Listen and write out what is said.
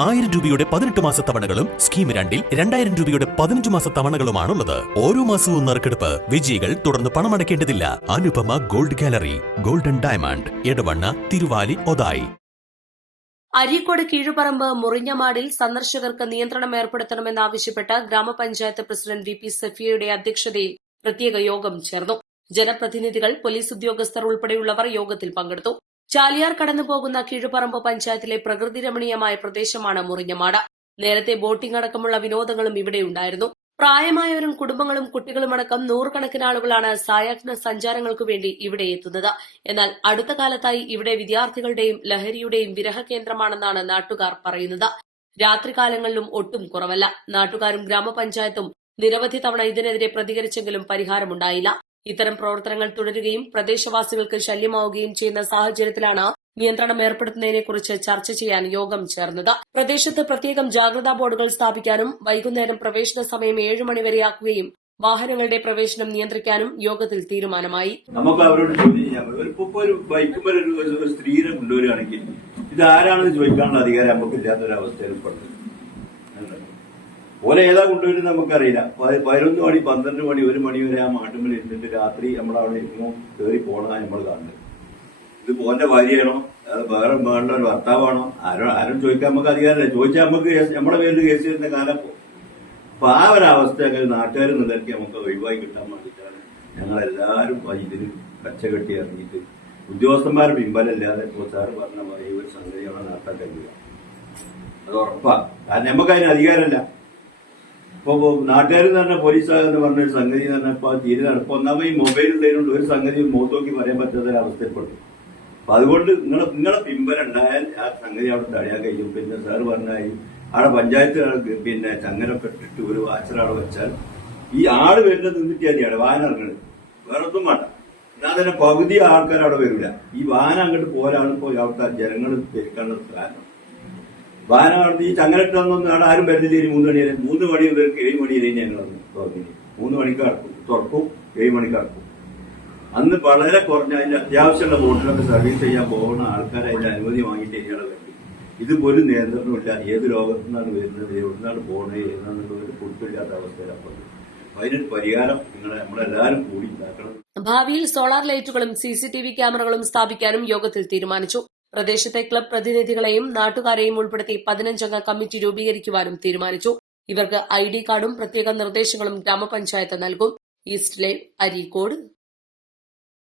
1000 രൂപയുടെ 18 മാസ തവണകളും സ്കീം 2-ൽ 2000 രൂപയുടെ 15 മാസ തവണകളുമാണുള്ളത്. ഓരോ മാസവും നറുക്കെടുപ്പ്. വിജയികൾ തുടർന്ന് പണമടയ്ക്കേണ്ടതില്ല. Anupama gold gallery, golden diamond, Edavanna, Thiruvali, Othayi. Areekode Keezhuparamba മുറിഞ്ഞമാടിൽ സന്ദർശകർക്ക് നിയന്ത്രണം ഏർപ്പെടുത്തണമെന്നാവശ്യപ്പെട്ട് ഗ്രാമപഞ്ചായത്ത് പ്രസിഡന്റ് വി പി സഫിയയുടെ അധ്യക്ഷതയിൽ പ്രത്യേക യോഗം ചേർന്നു. ജനപ്രതിനിധികൾ, പോലീസ് ഉദ്യോഗസ്ഥർ ഉൾപ്പെടെയുള്ളവർ യോഗത്തിൽ പങ്കെടുത്തു. ചാലിയാർ കടന്നുപോകുന്ന കീഴുപറമ്പ് പഞ്ചായത്തിലെ പ്രകൃതി രമണീയമായ പ്രദേശമാണ് മുറിഞ്ഞമാട്. നേരത്തെ ബോട്ടിംഗ് അടക്കമുള്ള വിനോദങ്ങളും ഇവിടെയുണ്ടായിരുന്നു. പ്രായമായവരും കുടുംബങ്ങളും കുട്ടികളുമടക്കം നൂറുകണക്കിന് ആളുകളാണ് സായാഹ്ന സഞ്ചാരങ്ങൾക്കു വേണ്ടി ഇവിടെ എത്തുന്നത്. എന്നാൽ അടുത്ത കാലത്തായി ഇവിടെ വിദ്യാർത്ഥികളുടെയും ലഹരിയുടെയും വിരഹ കേന്ദ്രമാണെന്നാണ് നാട്ടുകാർ പറയുന്നത്. രാത്രികാലങ്ങളിലും ഒട്ടും കുറവല്ല. നാട്ടുകാരും ഗ്രാമപഞ്ചായത്തും നിരവധി തവണ ഇതിനെതിരെ പ്രതികരിച്ചെങ്കിലും പരിഹാരമുണ്ടായില്ല. ഇത്തരം പ്രവർത്തനങ്ങൾ തുടരുകയും പ്രദേശവാസികൾക്ക് ശല്യമാവുകയും ചെയ്യുന്ന സാഹചര്യത്തിലാണ് നിയന്ത്രണം ഏർപ്പെടുത്തുന്നതിനെക്കുറിച്ച് ചർച്ച ചെയ്യാൻ യോഗം ചേർന്നത്. പ്രദേശത്ത് പ്രത്യേകം ജാഗ്രതാ ബോർഡുകൾ സ്ഥാപിക്കാനും വൈകുന്നേരം പ്രവേശന സമയം 7 മണിവരെയാക്കുകയും വാഹനങ്ങളുടെ പ്രവേശനം നിയന്ത്രിക്കാനും യോഗത്തിൽ തീരുമാനമായി. നമുക്ക് അവരോട് ചോദ്യം ചെയ്യാൻ പറ്റും. ഒരു ബൈക്കുമ്പോൾ ഒരു സ്ത്രീയെ കൊണ്ടുവരികയാണെങ്കിൽ ഇത് ആരാണെന്ന് ചോദിക്കാനുള്ള അധികാരം നമുക്കില്ലാത്തൊരവസ്ഥയിൽ പെടുന്നത്. ഓലെ ഏതാ കൊണ്ടുവരും നമുക്കറിയില്ല. 11 മണി 12 മണി 1 മണി വരെ ആ മാട്ടുമ്പിൽ ഇരുന്നിട്ട് രാത്രി നമ്മളവിടെ ഇരുന്നു കയറി പോണതാണ് നമ്മൾ കാണുന്നത്. ഇത് പോന്റെ ഭാര്യയാണോ, അത് വേറെ വേണ്ട ഒരു ഭർത്താവാണോ, ആരും ചോദിക്കാൻ നമുക്ക് അധികാരമില്ല. ചോദിച്ചാൽ നമുക്ക് നമ്മുടെ പേരിൽ കേസ് ചെയ്യുന്ന കാലം പോകും. അപ്പൊ ആ ഒരവസ്ഥ അങ്ങനെ നാട്ടുകാർ നിലനിർത്തി നമുക്ക് ഒഴിവായി കിട്ടാൻ വേണ്ടിയിട്ടാണ് ഞങ്ങളെല്ലാവരും ഇതിന് കച്ചകെട്ടി ഇറങ്ങിയിട്ട് ഉദ്യോഗസ്ഥന്മാരുടെ പിമ്പലല്ലാതെ സാറ് പറഞ്ഞ ഈ ഒരു സംഗതിയാണ് നടത്താൻ കഴിയുക. അത് ഉറപ്പാണ്. കാരണം നമുക്ക് അതിന് അധികാരമല്ല. ഇപ്പൊ നാട്ടുകാരെന്ന് പറഞ്ഞ പോലീസാകെന്ന് പറഞ്ഞൊരു സംഗതി എന്ന് പറഞ്ഞാൽ ഇപ്പൊ തീരെ നടക്കും. ഒന്നാമത് ഈ മൊബൈൽ ഉള്ളതുകൊണ്ട് ഒരു സംഗതി മുഖത്ത് നോക്കി പറയാൻ പറ്റാത്ത ഒരവസ്ഥയിൽപ്പെടും. അപ്പൊ അതുകൊണ്ട് നിങ്ങളെ പിമ്പലുണ്ടായാൽ ആ സംഗതി അവിടെ തടയാൻ കഴിയും. പിന്നെ സാറ് പറഞ്ഞാൽ അവിടെ പഞ്ചായത്ത് പിന്നെ ചങ്ങനപ്പെട്ടിട്ട് ഒരു വാച്ചർ അവിടെ വെച്ചാൽ ഈ ആള് വരുന്നത് നിന്നിട്ട് മതിയാണ് വാഹനം ഇറങ്ങുന്നത്. വേറെ ഒന്നും വേണ്ട. ഞാൻ തന്നെ പകുതി ആൾക്കാർ അവിടെ വരില്ല. ഈ വാഹനം അങ്ങോട്ട് പോരാണ് ഇപ്പോൾ അവിടുത്തെ ജനങ്ങൾ പെരുക്കാനുള്ള കാരണം. വാഹനം നടത്തി ഈ ചങ്ങനട്ടൊന്നും അവിടെ ആരും വരുന്നില്ല. 3 മണി വരെ 3 മണി മുതൽ 7 മണി വരെ ഞങ്ങൾ തുറന്നില്ല. 3 മണിക്ക് തുറക്കും, 7 മണിക്ക് അടക്കും. അന്ന് വളരെ കുറഞ്ഞ അതിന്റെ അത്യാവശ്യമുള്ള ബോട്ടിലൊക്കെ സർവീസ് ചെയ്യാൻ പോകുന്ന ആൾക്കാർ അതിന്റെ അനുമതി വാങ്ങിയിട്ട് കഴിഞ്ഞാൽ വേണ്ടി. ഇതുപോലെ നിയന്ത്രണമില്ല. ഏത് ലോകത്തു നിന്നാണ് വരുന്നത്, എവിടുന്നാണ് പോകുന്നത്, ഏതാണെന്നുള്ളൊരു കൊടുത്തില്ലാത്ത അവസ്ഥയിലപ്പോൾ അതിനൊരു പരിഹാരം നമ്മളെല്ലാവരും കൂടി ഉണ്ടാക്കണം. ഭാവിയിൽ സോളാർ ലൈറ്റുകളും CCTV ക്യാമറകളും സ്ഥാപിക്കാനും യോഗത്തിൽ തീരുമാനിച്ചു. പ്രദേശത്തെ ക്ലബ് പ്രതിനിധികളെയും നാട്ടുകാരെയും ഉൾപ്പെടുത്തി 15-അംഗ കമ്മിറ്റി രൂപീകരിക്കുവാനും തീരുമാനിച്ചു. ഇവർക്ക് ID കാർഡും പ്രത്യേക നിർദ്ദേശങ്ങളും ഗ്രാമപഞ്ചായത്ത് നൽകും. East live, Areekode.